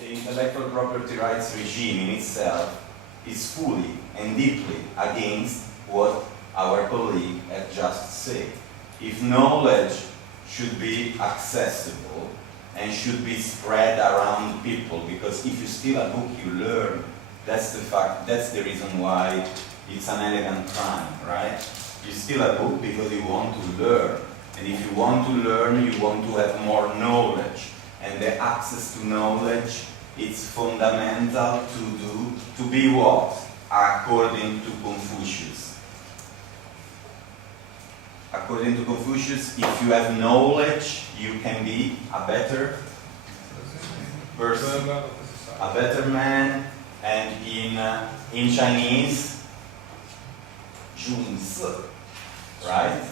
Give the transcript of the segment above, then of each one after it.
the intellectual property rights regime in itself is fully and deeply against what our colleague had just said. If knowledge should be accessible and should be spread around people, because if you steal a book, you learn. That's the fact, that's the reason why it's an elegant crime, right? You steal a book because you want to learn. And if you want to learn, you want to have more knowledge. And the access to knowledge, it's fundamental to be what? According to Confucius. According to Confucius, if you have knowledge, you can be a better person, a better man, and in Chinese, 君子, right?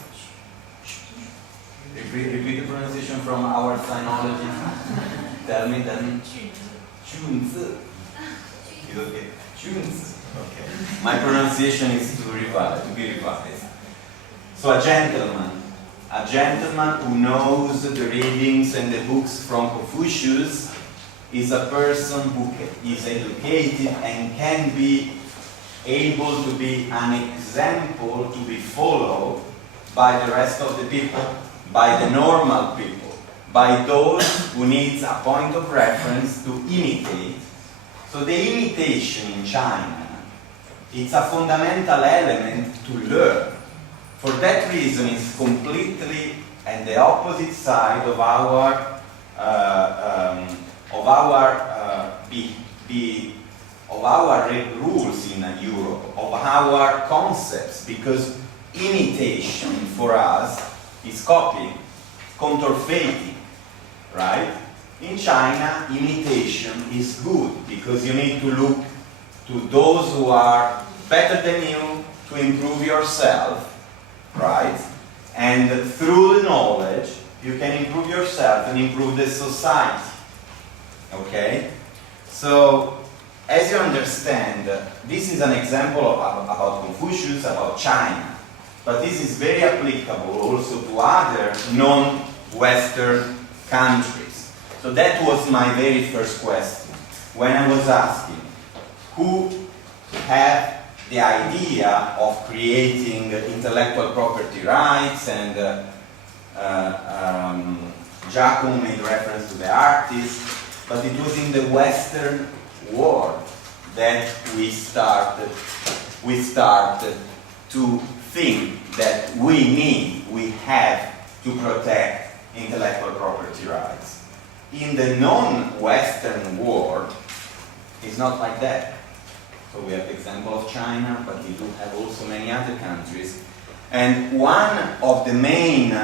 Repeat the pronunciation from our sinology. Tell me then. 君子. Is okay? 君子. Okay. My pronunciation is to be revised. So a gentleman who knows the readings and the books from Confucius is a person who is educated and can be able to be an example to be followed by the rest of the people, by the normal people, by those who need a point of reference to imitate. So the imitation in China, it's a fundamental element to learn. For that reason, it's completely at the opposite side of our rules in Europe, of our concepts, because imitation for us is copying, counterfeiting, right? In China, imitation is good because you need to look to those who are better than you to improve yourself, right? And through the knowledge, you can improve yourself and improve the society, okay? So, as you understand, this is an example about Confucius, about China, but this is very applicable also to other non-Western countries. So that was my very first question, when I was asking, who had the idea of creating intellectual property rights, and Giacomo made reference to the artists, but it was in the Western world that we started to think that we have to protect intellectual property rights. In the non-Western world, it's not like that. So we have the example of China, but we do have also many other countries. And one of the main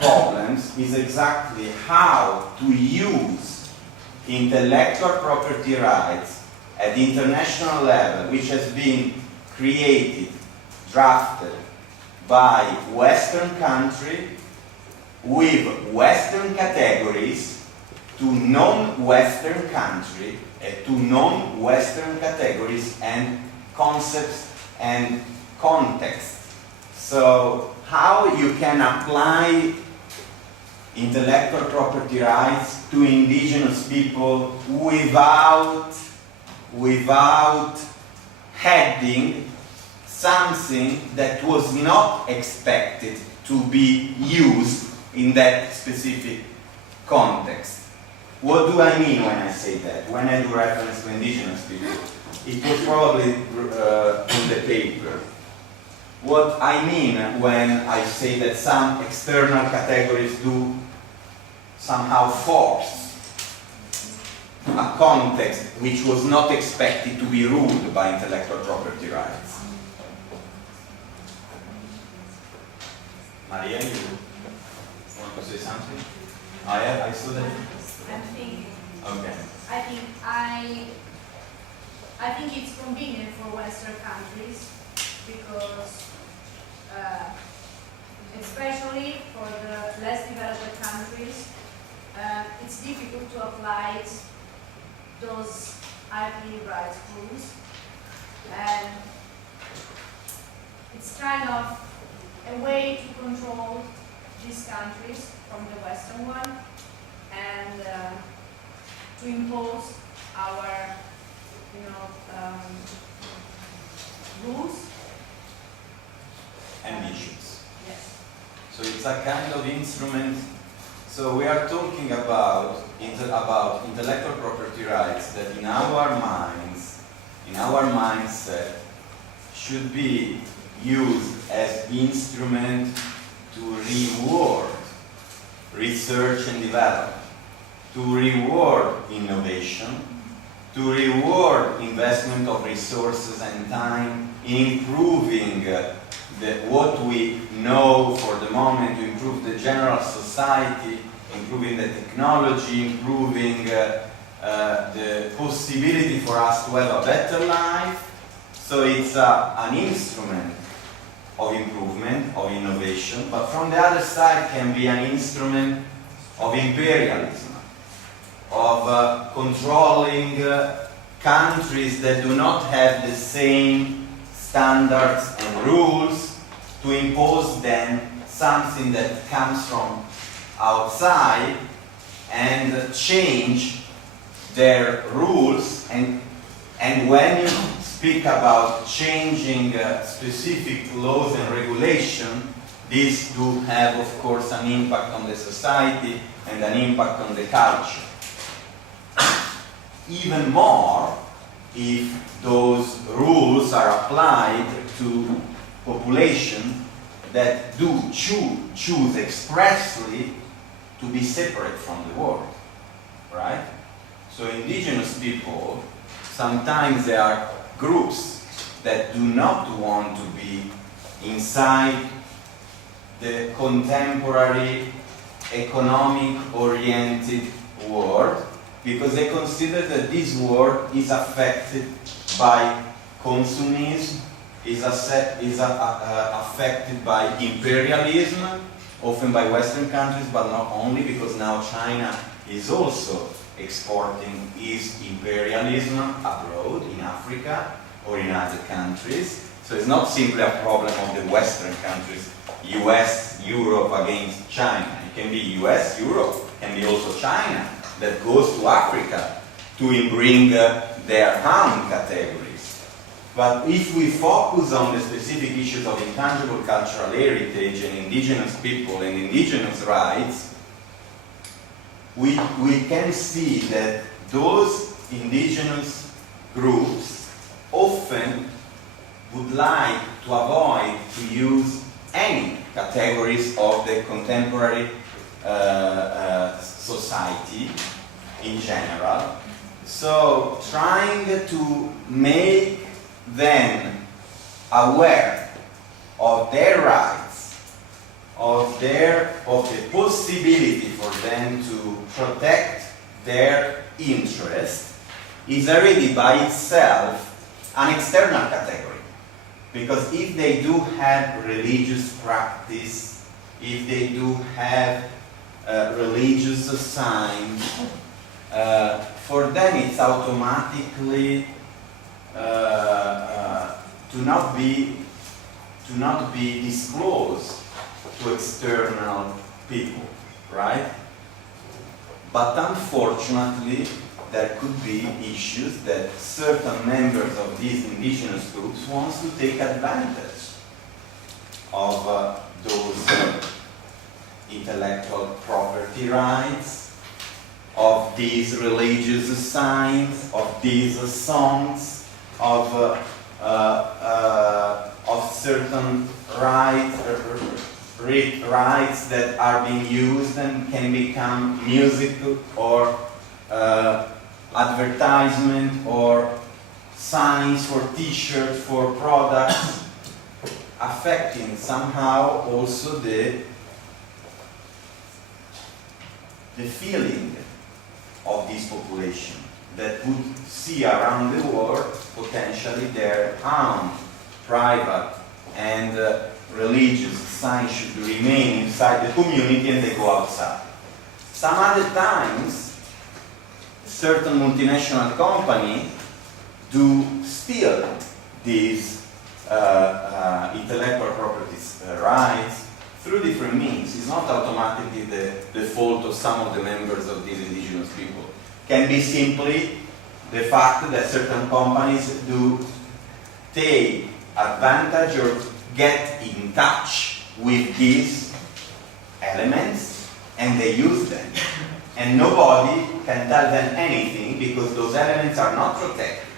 problems is exactly how to use intellectual property rights at the international level, which has been created, drafted by Western country with Western categories to non-Western country, to non-Western categories and concepts and context. So how you can apply intellectual property rights to indigenous people without having something that was not expected to be used in that specific context. What do I mean when I say that? When I do reference to indigenous people, it was probably in the paper. What I mean when I say that some external categories do somehow force a context which was not expected to be ruled by intellectual property rights. Maria, you want to say something? I saw that. I'm thinking. Okay. I think it's convenient for Western countries because, especially for the less developed countries, it's difficult to apply those IP rights rules, and it's kind of a way to control these countries from the Western one, and to impose our, rules. Ambitions. Yes. So it's a kind of instrument. So we are talking about intellectual property rights that in our minds, in our mindset, should be used as instrument to reward research and development, to reward innovation, to reward investment of resources and time in improving what we know for the moment, to improve the general society, improving the technology, improving the possibility for us to have a better life. So it's an instrument of improvement, of innovation, but from the other side can be an instrument of imperialism, of controlling countries that do not have the same standards and rules, to impose them something that comes from outside and change their rules. And when you speak about changing specific laws and regulation, these do have, of course, an impact on the society and an impact on the culture. Even more if those rules are applied to population that do choose expressly to be separate from the world, right? So indigenous people, sometimes there are groups that do not want to be inside the contemporary economic-oriented world, because they consider that this world is affected by consumerism, is affected by imperialism, often by Western countries, but not only, because now China is also exporting its imperialism abroad, in Africa or in other countries. So it's not simply a problem of the Western countries, US, Europe against China. It can be US, Europe, can be also China, that goes to Africa to bring their own categories. But if we focus on the specific issues of intangible cultural heritage and indigenous people and indigenous rights, we can see that those indigenous groups often would like to avoid to use any categories of the contemporary society in general. So trying to make them aware of their rights, of the possibility for them to protect their interest, is already by itself an external category. Because if they do have religious practice, if they do have religious signs, for them it's automatically to not be disclosed to external people, right? But unfortunately, there could be issues that certain members of these indigenous groups want to take advantage of those intellectual property rights, of these religious signs, of these songs, of certain rights that are being used and can become musical or advertisement or signs for t-shirts, for products, affecting somehow also the feeling of this population that would see around the world potentially their own private and religious signs should remain inside the community and they go outside. Some other times, certain multinational companies do steal these intellectual property rights through different means. It's not automatically the fault of some of the members of these indigenous people. can be simply the fact that certain companies do take advantage or get in touch with these elements and they use them. And nobody can tell them anything because those elements are not protected,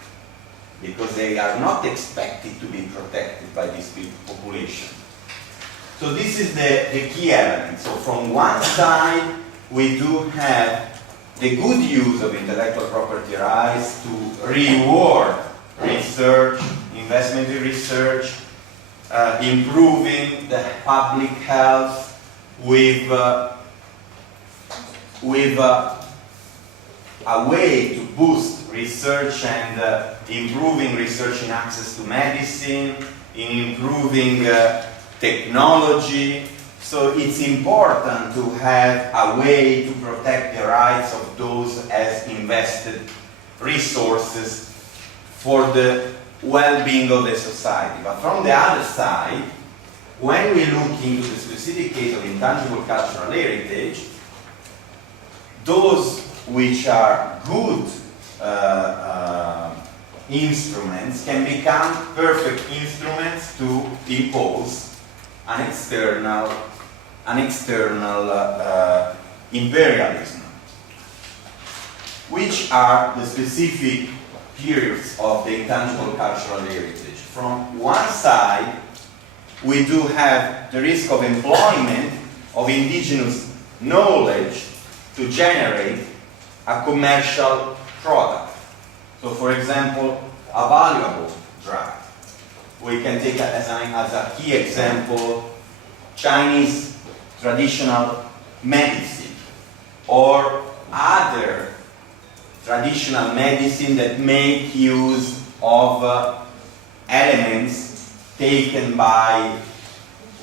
because they are not expected to be protected by this population. So this is the key element. So from one side, we do have the good use of intellectual property rights to reward research, investment in research, improving the public health with a way to boost research and improving research in access to medicine, in improving technology. So it's important to have a way to protect the rights of those as invested resources for the well-being of the society. But from the other side, when we look into the specific case of intangible cultural heritage, those which are good instruments can become perfect instruments to impose an external imperialism. Which are the specific periods of the intangible cultural heritage? From one side, we do have the risk of employment of indigenous knowledge to generate a commercial product. So for example, a valuable drug. We can take as a key example Chinese traditional medicine or other traditional medicine that make use of elements taken by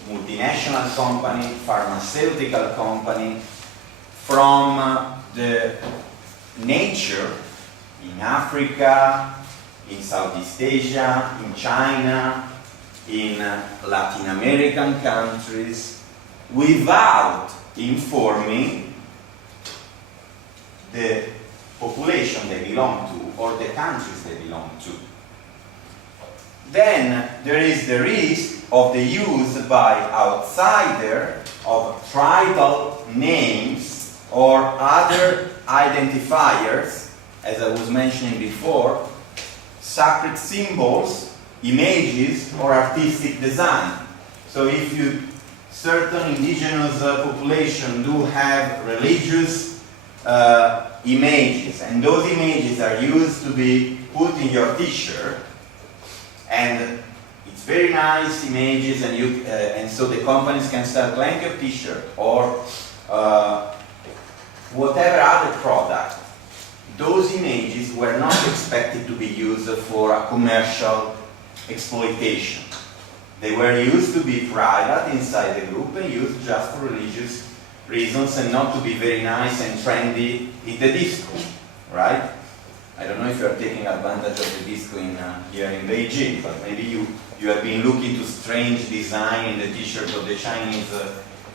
multinational company, pharmaceutical company, from the nature in Africa, in Southeast Asia, in China, in Latin American countries, without informing the population they belong to or the countries they belong to. Then there is the risk of the use by outsider of tribal names or other identifiers, as I was mentioning before, sacred symbols, images, or artistic design. So if certain indigenous population do have religious images, and those images are used to be put in your t-shirt, and it's very nice images, and so the companies can sell plenty of t-shirt or whatever other product. Those images were not expected to be used for a commercial exploitation. They were used to be private inside the group and used just for religious reasons and not to be very nice and trendy in the disco, right? I don't know if you are taking advantage of the disco here in Beijing, but maybe you have been looking to strange design in the t-shirts of the Chinese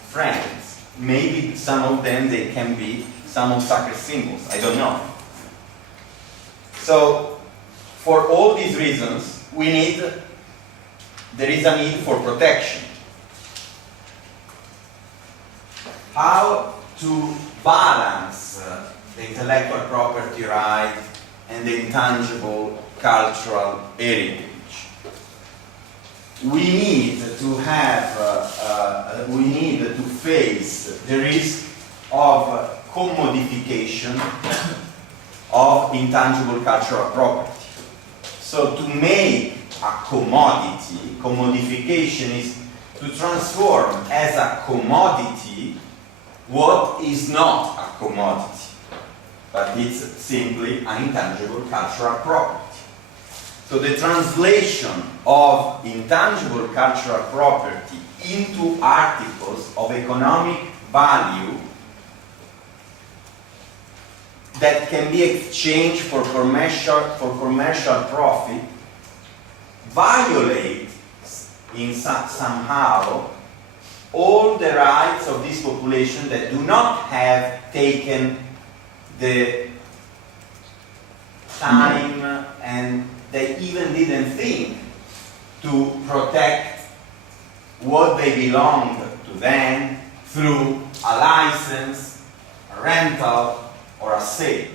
friends. Maybe some of them, they can be some of sacred symbols, I don't know. So, for all these reasons, there is a need for protection. How to balance the intellectual property right and the intangible cultural heritage? We need to face the risk of commodification of intangible cultural property. So to make a commodity, commodification is to transform as a commodity what is not a commodity, but it's simply an intangible cultural property. So the translation of intangible cultural property into articles of economic value that can be exchanged for commercial profit violates somehow all the rights of this population that do not have taken the time, and they even didn't think to protect what they belonged to them through a license, a rental, or a sale.